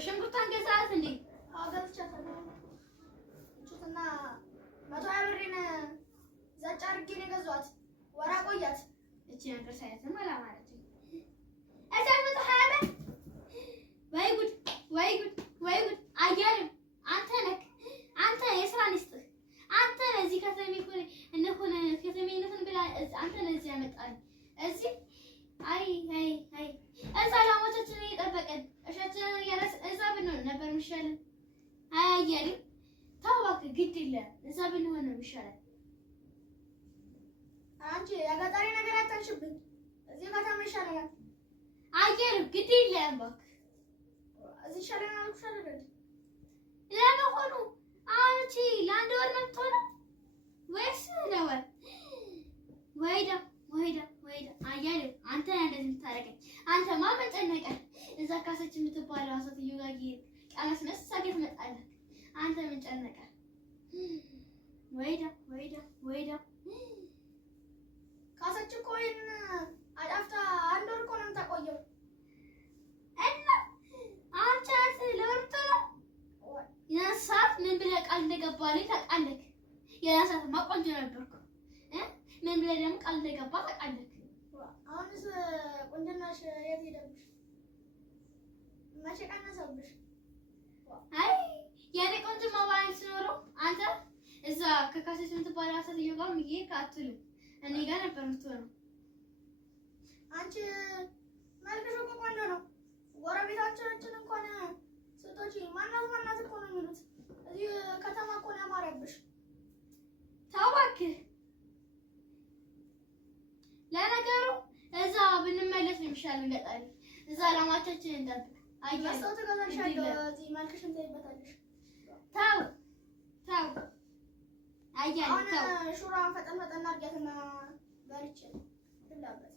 ሽንኩርቷን ገዛት እንዴ? አገዝቻታለሁ። እቹትና 120 ብሬን ዘጭ አድርጌ ነው የገዛኋት። ወራ ቆያት። እቺ ነገር ሳይተም አላማረችኝ። እዛ 120 ብር ወይ ጉድ ወይ ጉድ ወይ ጉድ። አያሌው አንተ ነህ አንተ የስራ ንስጥህ አንተ እዚህ ከተሜ እነሆነ ከተሜነትን ብላ አንተ እዚህ ያመጣል እዚህ አይ እዛ ላሞቻችንን እየጠበቀን እሻችንን እያረስ እዛ ብንሆን ነበር የሚሻለን። አይ አያሌው ተው እባክህ ግድ የለም እዛ ብንሆን ነው የሚሻለን። አንቺ የገጠሪ ነገር አታንሽብኝ። እዚህ ከተማ ይሻለናል። አያሌው ግድ የለም እባክህ እዚህ ይሻለናል አልኩሽ። ለመሆኑ አሁን እቺ ለአንድ ወር ነው የምትሆነው ወይስ ለወር? ወይዳ አያሌው አንተ እንደዚህ የምታደርገኝ አንተማ ምን ጨነቀህ? እዛ ካሰች የምትባለው ሴትዮ ጋር ቀመስመስ ሳገት ትመጣለህ። አንተ ምን ጨነቀህ? ወይዳ ካሰች እኮ ይሄን አጣፍታ አንድ ወር እኮ ነው የምታቆየው። እና አንተ ለወርቶ ነው የሳት ምን ብለህ ቃል እንደገባልኝ ታውቃለህ? የራሳት ማቆንጆ ነበርኩ ምን ብለህ ደግሞ ቃል እንደገባ ታውቃለህ? አሁንስ ቁንጅናሽ የት ሄደብሽ? መቼ ቀነሰብሽ? አይ የኔ ቆንጆ ማባይን ሲኖረው አንተ እዛ ከካሴት የምትባለው ሴትዮ ጋር ምዬ ካትልም እኔ ጋር ነበር የምትሆነው። አንቺ መልክሽ እኮ ቆንጆ ነው። ጎረቤታችን እንኳን ሴቶች ማናት እኮ ነው የሚሉት። እዚህ ከተማ እኮ ነው ያማረብሽ። ተው እባክህ። ለነገሩ እዛ ብንመለስ ነው የሚሻለን። ገጠሪ እዛ ላማቻችንን እንጠብቅ። መስታወት እገዛልሻለሁ። እዚህ መልክሽን ትይበታለሽ። ተው አያሌው ተው። አሁን ሹራን ፈጠን አድርጊያትና በልቼ ልብላበት።